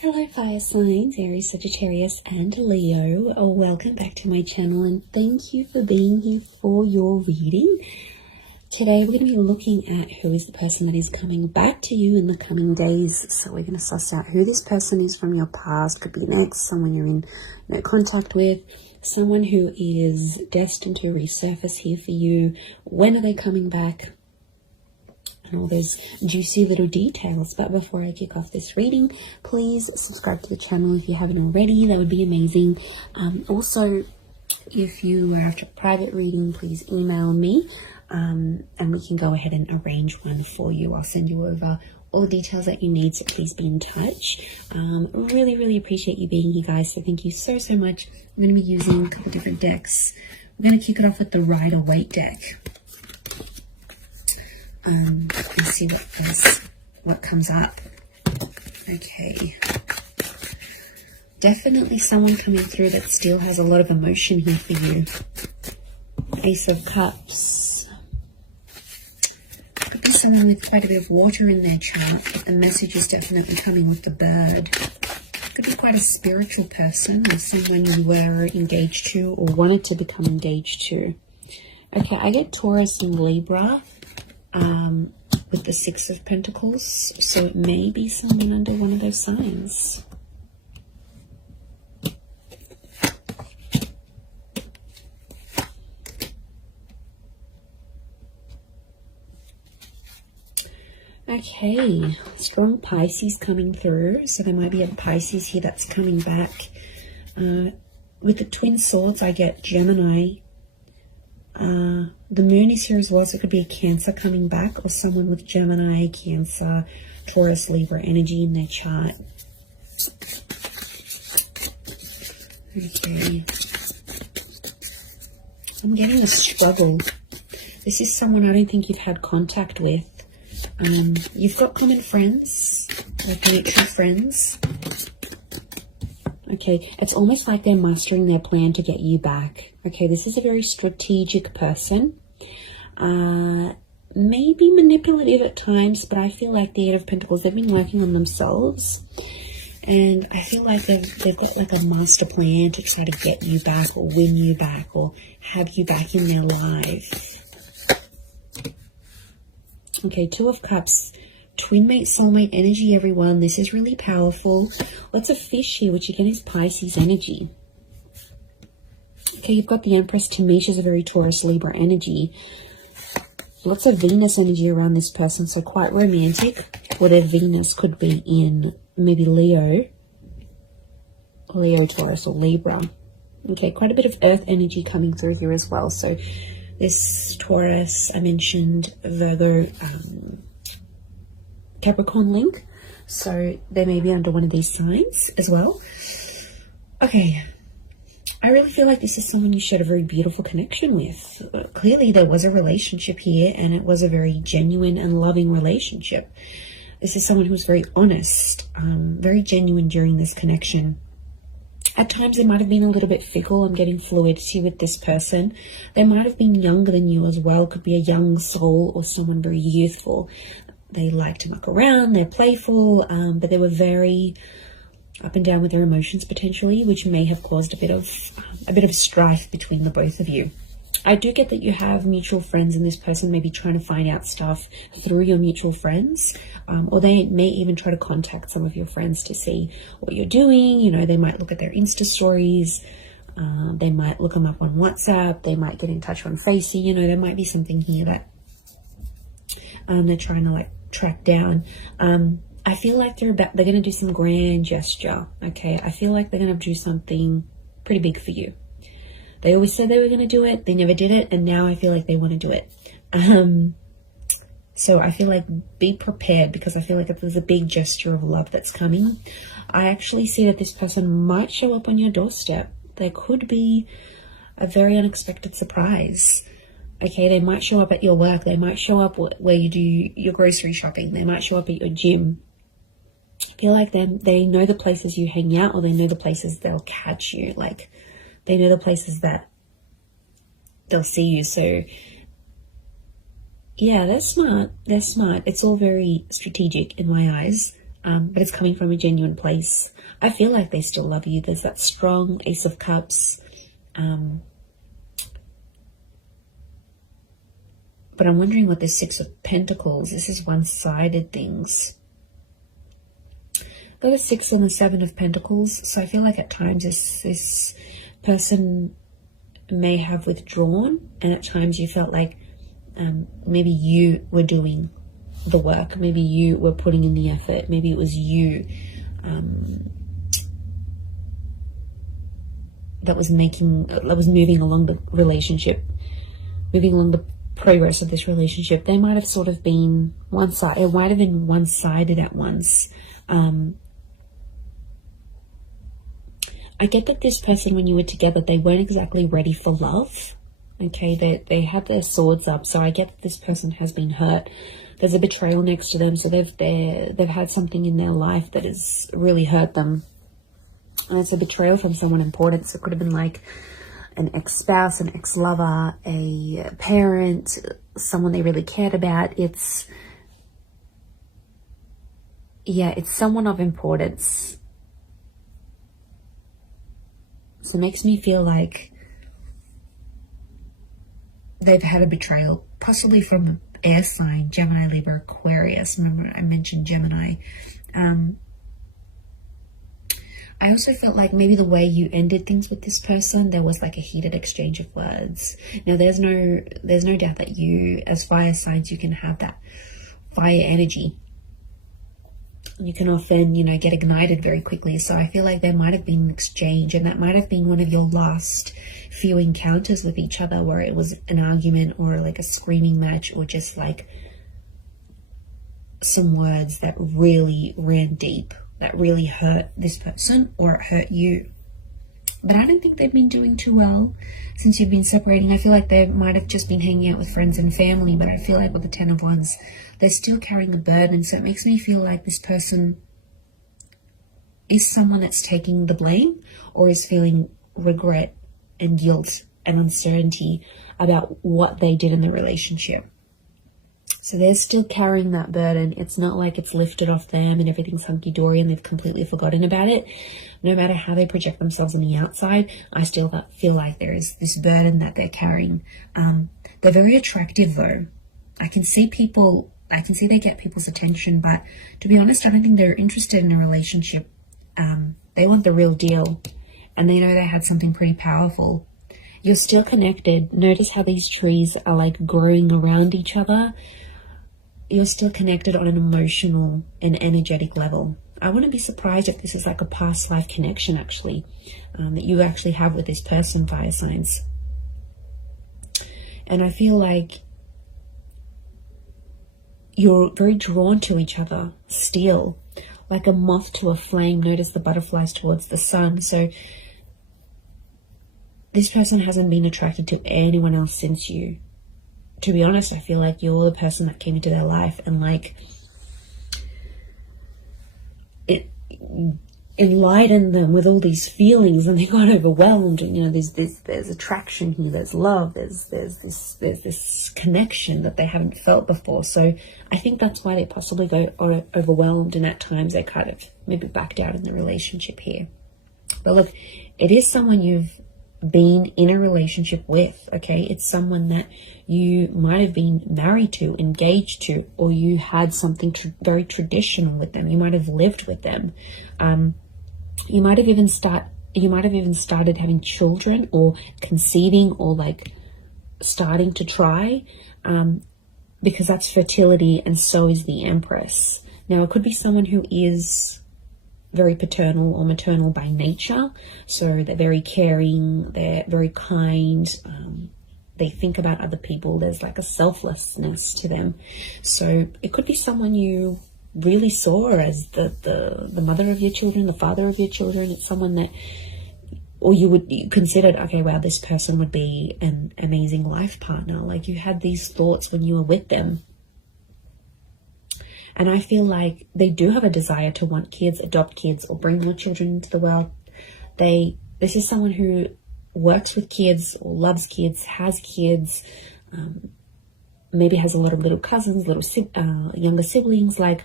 Hello fire signs, Aries, Sagittarius and Leo. Welcome back to my channel and thank you for being here for your reading. Today we're going to be looking at who is the person that is coming back to you in the coming days. So we're going to suss out who this person is from your past. Could be an ex, someone you're in contact with, someone who is destined to resurface here for you. When are they coming back? And all those juicy little details. But before I kick off this reading, please subscribe to the channel if you haven't already. That would be amazing. Also, if you are after a private reading, please email me and we can go ahead and arrange one for you. I'll send you over all the details that you need, so please be in touch. Really appreciate you being here, guys, so thank you so much. I'm going to be using a couple different decks. We're going to kick it off with the Rider-Waite deck. And see what comes up. Okay, definitely someone coming through that still has a lot of emotion here for you. Ace of Cups. Could be someone with quite a bit of water in their chart, but the message is definitely coming with the bird. Could be quite a spiritual person or someone you were engaged to or wanted to become engaged to. Okay, I get Taurus and Libra with the Six of Pentacles, so it may be someone under one of those signs. Okay, strong Pisces coming through, so there might be a Pisces here that's coming back. With the Twin Swords, I get Gemini. The moon is here as well, so it could be a Cancer coming back or someone with Gemini, Cancer, Taurus, Libra energy in their chart. Okay. I'm getting a struggle. This is someone I don't think you've had contact with. You've got common friends, like mutual friends. Okay, it's almost like they're mastering their plan to get you back. Okay, this is a very strategic person. Maybe manipulative at times, but I feel like the Eight of Pentacles, they've been working on themselves. And I feel like they've got like a master plan to try to get you back or win you back or have you back in their life. Okay, Two of Cups. Twin mate, soulmate energy, everyone. This is really powerful. Lots of fish here, which again is Pisces energy. Okay, you've got the Empress. To me, she's a very Taurus, Libra energy. Lots of Venus energy around this person, so quite romantic. Or their Venus could be in maybe Leo, Taurus, or Libra. Okay, quite a bit of Earth energy coming through here as well. So this Taurus, I mentioned Virgo, Capricorn link, so they may be under one of these signs as well. Okay, I really feel like this is someone you shared a very beautiful connection with. Clearly there was a relationship here and it was a very genuine and loving relationship. This is someone who was very honest, very genuine during this connection. At times they might have been a little bit fickle. I'm getting fluidity with this person. They might have been younger than you as well. Could be a young soul or someone very youthful. They like to muck around, they're playful, but they were very up and down with their emotions potentially, which may have caused a bit of strife between the both of you. I do get that you have mutual friends and this person may be trying to find out stuff through your mutual friends, or they may even try to contact some of your friends to see what you're doing. You know, they might look at their Insta stories, they might look them up on WhatsApp, they might get in touch on Facey. You know, there might be something here that they're trying to like track down. I feel like they're going to do some grand gesture. Okay, I feel like they're going to do something pretty big for you. They always said they were going to do it, they never did it, and now I feel like they want to do it. So I feel like be prepared, because I feel like if there's a big gesture of love that's coming, I actually see that this person might show up on your doorstep. There could be a very unexpected surprise. Okay, they might show up at your work. They might show up where you do your grocery shopping. They might show up at your gym. I feel like they know the places you hang out, or they know the places they'll catch you. Like, they know the places that they'll see you. So, yeah, they're smart. They're smart. It's all very strategic in my eyes. but it's coming from a genuine place. I feel like they still love you. There's that strong Ace of Cups. But I'm wondering what this Six of Pentacles, this is one-sided things. Got a 6 and a 7 of Pentacles. So I feel like at times this person may have withdrawn, and at times you felt like maybe you were doing the work. Maybe you were putting in the effort. Maybe it was you that was moving along the relationship, moving along the progress of this relationship. They might have sort of been one-sided. It might have been one-sided at once. I get that this person, when you were together, they weren't exactly ready for love. Okay, they had their swords up, so I get that this person has been hurt. There's a betrayal next to them, so they've had something in their life that has really hurt them, and it's a betrayal from someone important. So it could have been like an ex-spouse, an ex-lover, a parent, someone they really cared about. It's someone of importance. So it makes me feel like they've had a betrayal, possibly from an air sign, Gemini, Libra, Aquarius. Remember I mentioned Gemini. I also felt like maybe the way you ended things with this person, there was like a heated exchange of words. Now, there's no doubt that you, as fire signs, you can have that fire energy. You can often, get ignited very quickly. So I feel like there might have been an exchange, and that might have been one of your last few encounters with each other, where it was an argument or like a screaming match, or just like some words that really ran deep, that really hurt this person, or it hurt you. But I don't think they've been doing too well since you've been separating. I feel like they might have just been hanging out with friends and family, but I feel like with the 10 of Wands, they're still carrying a burden. So it makes me feel like this person is someone that's taking the blame, or is feeling regret and guilt and uncertainty about what they did in the relationship. So they're still carrying that burden. It's not like it's lifted off them and everything's hunky-dory and they've completely forgotten about it. No matter how they project themselves on the outside, I still feel like there is this burden that they're carrying. They're very attractive though. I can see they get people's attention, but to be honest, I don't think they're interested in a relationship. They want the real deal, and they know they had something pretty powerful. You're still connected. Notice how these trees are like growing around each other. You're still connected on an emotional and energetic level. I wouldn't be surprised if this is like a past life connection, actually, that you actually have with this person, fire signs. And I feel like you're very drawn to each other still, like a moth to a flame. Notice the butterflies towards the sun. So this person hasn't been attracted to anyone else since you. To be honest, I feel like you're the person that came into their life, and like it enlightened them with all these feelings, and they got overwhelmed. And there's attraction here, there's love, there's this connection that they haven't felt before. So I think that's why they possibly go overwhelmed, and at times they kind of maybe backed out in the relationship here. But look, it is someone you've been in a relationship with, okay? It's someone that you might have been married to, engaged to, or you had something very traditional with them. You might have lived with them. You might have even started having children, or conceiving, or like starting to try, because that's fertility, and so is the Empress. Now, it could be someone who is very paternal or maternal by nature. So they're very caring, they're very kind, they think about other people. There's like a selflessness to them. So it could be someone you really saw as the mother of your children, the father of your children. It's someone that, or you considered, okay, wow, this person would be an amazing life partner. Like you had these thoughts when you were with them. And I feel like they do have a desire to want kids, adopt kids, or bring more children into the world. This is someone who works with kids, or loves kids, has kids, maybe has a lot of little cousins, younger siblings. Like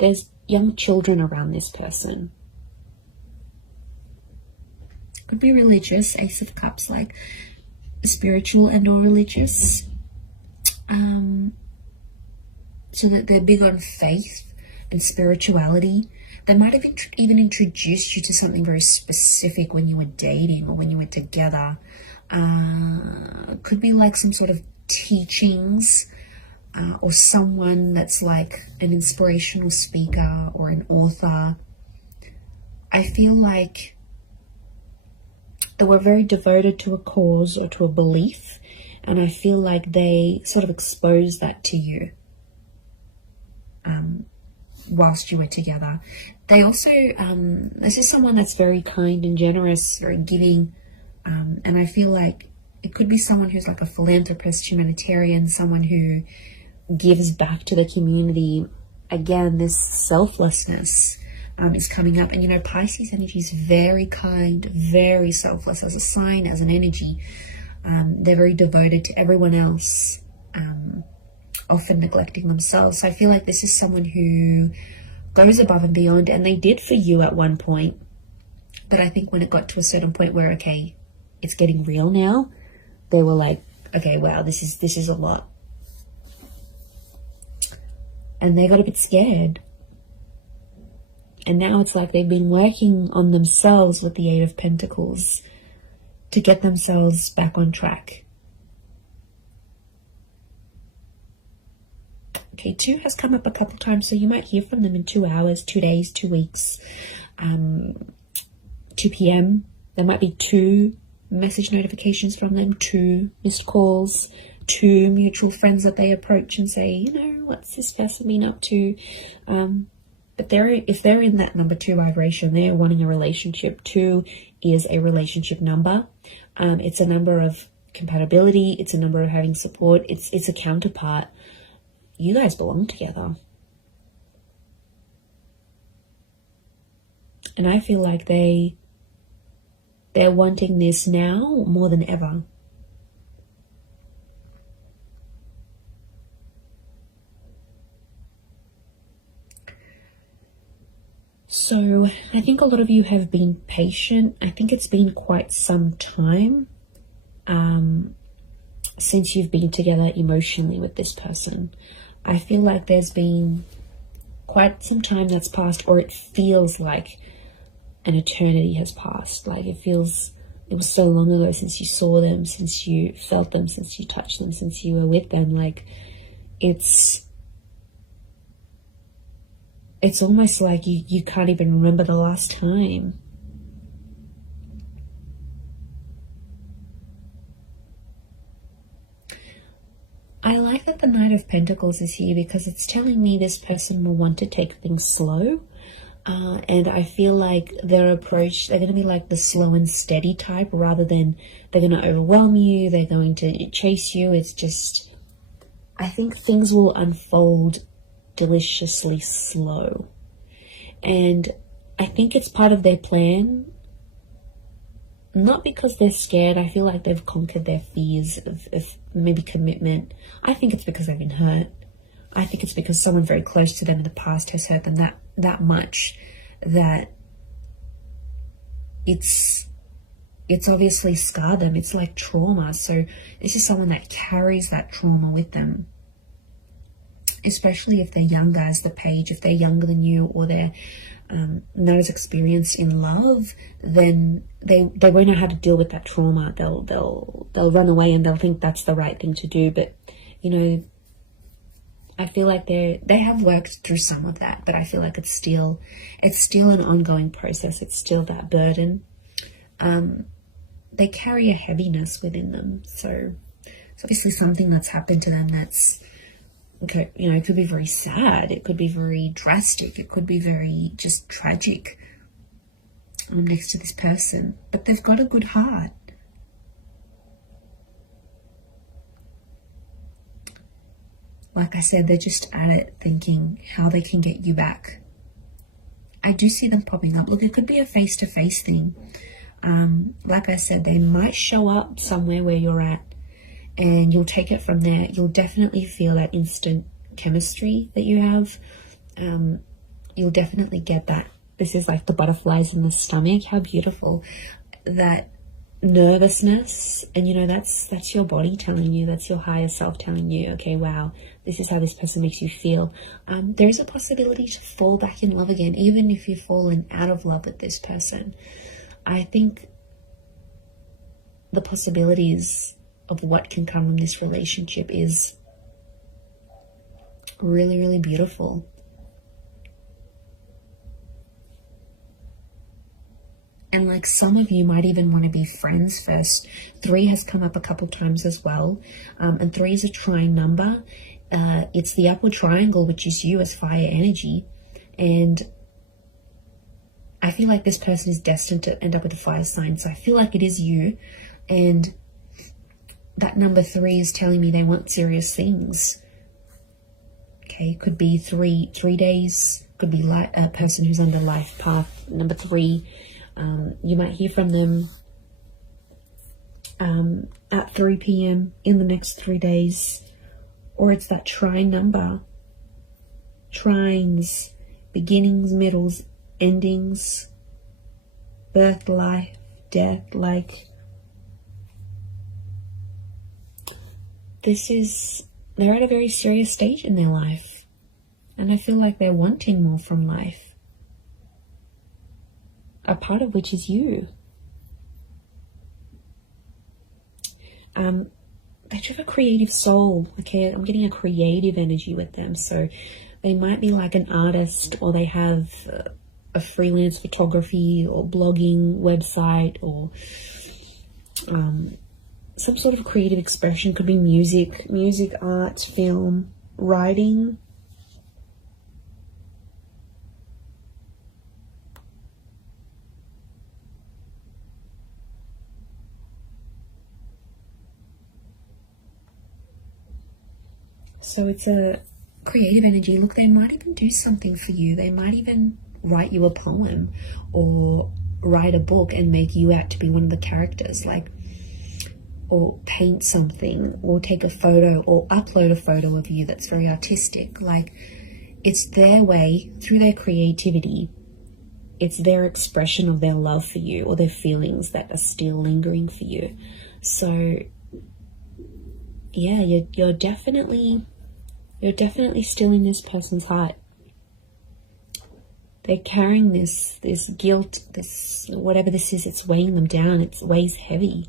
there's young children around this person. Could be religious, Ace of Cups, like spiritual and or religious. So that they're big on faith and spirituality. They might have even introduced you to something very specific when you were dating or when you were together. Could be like some sort of teachings, or someone that's like an inspirational speaker or an author. I feel like they were very devoted to a cause or to a belief, and I feel like they sort of exposed that to you whilst you were together. They also, this is someone that's very kind and generous, very giving, and I feel like it could be someone who's like a philanthropist, humanitarian, someone who gives back to the community. Again, this selflessness is coming up. And you know, Pisces energy is very kind, very selfless as a sign, as an energy. They're very devoted to everyone else, often neglecting themselves. So I feel like this is someone who goes above and beyond, and they did for you at one point. But I think when it got to a certain point where, okay, it's getting real now, they were like, okay, wow, this is a lot. And they got a bit scared. And now it's like they've been working on themselves with the Eight of Pentacles to get themselves back on track. Okay, 2 has come up a couple times, so you might hear from them in 2 hours, 2 days, 2 weeks, 2 p.m. There might be 2 message notifications from them, 2 missed calls, 2 mutual friends that they approach and say, you know, what's this person been up to? But if they're in that number 2 vibration, they're wanting a relationship. 2 is a relationship number. It's a number of compatibility. It's a number of having support. It's a counterpart. You guys belong together. And I feel like they're wanting this now more than ever. So I think a lot of you have been patient. I think it's been quite some time since you've been together emotionally with this person. I feel like there's been quite some time that's passed, or it feels like an eternity has passed. Like it was so long ago since you saw them, since you felt them, since you touched them, since you were with them. Like it's almost like you can't even remember the last time. I like that the Knight of Pentacles is here because it's telling me this person will want to take things slow. And I feel like their approach, they're going to be like the slow and steady type rather than they're going to overwhelm you, they're going to chase you. It's just, I think things will unfold deliciously slow. And I think it's part of their plan. Not because they're scared. I feel like they've conquered their fears of maybe commitment. I think it's because they've been hurt. I think it's because someone very close to them in the past has hurt them that much that it's obviously scarred them. It's like trauma. So this is someone that carries that trauma with them. Especially if they're younger as the Page, if they're younger than you, or they're not as experienced in love, then they won't know how to deal with that trauma. They'll run away and they'll think that's the right thing to do. But you know, I feel like they have worked through some of that, but I feel like it's still an ongoing process. It's still that burden. They carry a heaviness within them. So it's obviously something that's happened to them that's, okay, you know, it could be very sad. It could be very drastic. It could be very just tragic next to this person. But they've got a good heart. Like I said, they're just at it thinking how they can get you back. I do see them popping up. Look, it could be a face-to-face thing. Like I said, they might show up somewhere where you're at, and you'll take it from there. You'll definitely feel that instant chemistry that you have. you'll definitely get that. This is like the butterflies in the stomach. How beautiful. That nervousness, and you know, that's your body telling you, that's your higher self telling you, okay, wow, this is how this person makes you feel. There is a possibility to fall back in love again, even if you've fallen out of love with this person. I think the possibilities of what can come from this relationship is really, really beautiful. And like some of you might even want to be friends first. 3 has come up a couple times as well. And 3 is a trine number. It's the upward triangle, which is you as fire energy. And I feel like this person is destined to end up with a fire sign. So I feel like it is you. And that number 3 is telling me they want serious things. Okay, could be three days. Could be a person who's under life path. Number 3. You might hear from them at 3 p.m. in the next 3 days. Or it's that trine number. Trines, beginnings, middles, endings, birth, life, death. Like, they're at a very serious stage in their life. And I feel like they're wanting more from life. A part of which is you. They have a creative soul. Okay, I'm getting a creative energy with them. So they might be like an artist, or they have a freelance photography or blogging website, or some sort of creative expression. Could be music, art, film, writing. So it's a creative energy. Look, they might even do something for you. They might even write you a poem or write a book and make you out to be one of the characters, like, or paint something, or take a photo, or upload a photo of you that's very artistic. Like, it's their way, through their creativity, it's their expression of their love for you, or their feelings that are still lingering for you. So yeah, you're definitely still in this person's heart. They're carrying this guilt, this whatever this is, it's weighing them down. It weighs heavy.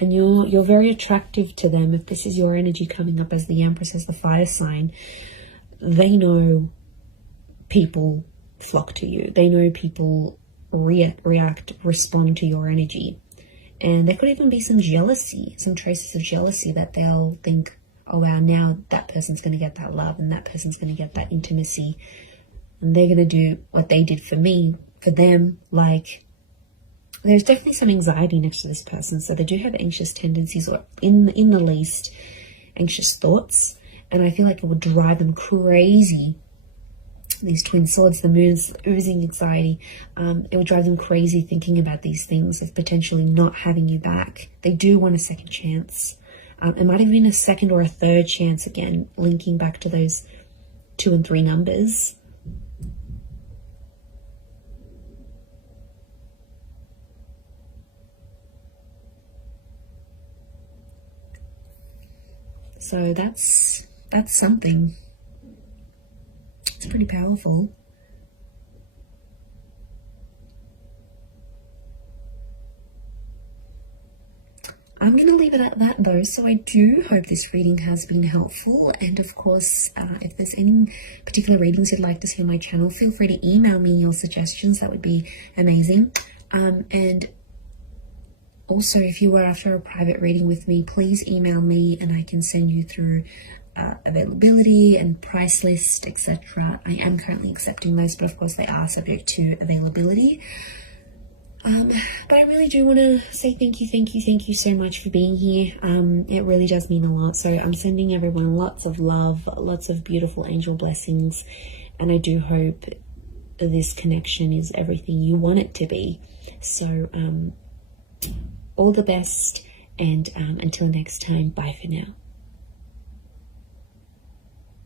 And you're very attractive to them. If this is your energy coming up as the Empress, as the fire sign, they know people flock to you. They know people react, respond to your energy. And there could even be some jealousy, some traces of jealousy, that they'll think, oh wow, now that person's going to get that love, and that person's going to get that intimacy, and they're going to do what they did for me, for them. Like, there's definitely some anxiety next to this person. So they do have anxious tendencies, or in the least, anxious thoughts. And I feel like it would drive them crazy. These twin swords, the moon's oozing anxiety. It would drive them crazy thinking about these things of potentially not having you back. They do want a second chance. It might have been a second or a third chance, again, linking back to those 2 and 3 numbers. So that's something. It's pretty powerful. I'm going to leave it at that though. So I do hope this reading has been helpful. And of course, if there's any particular readings you'd like to see on my channel, feel free to email me your suggestions. That would be amazing. And also, if you were after a private reading with me, please email me and I can send you through availability and price list, etc. I am currently accepting those, but of course they are subject to availability. But I really do want to say thank you so much for being here. It really does mean a lot. So I'm sending everyone lots of love, lots of beautiful angel blessings, and I do hope this connection is everything you want it to be. So all the best, And until next time, bye for now.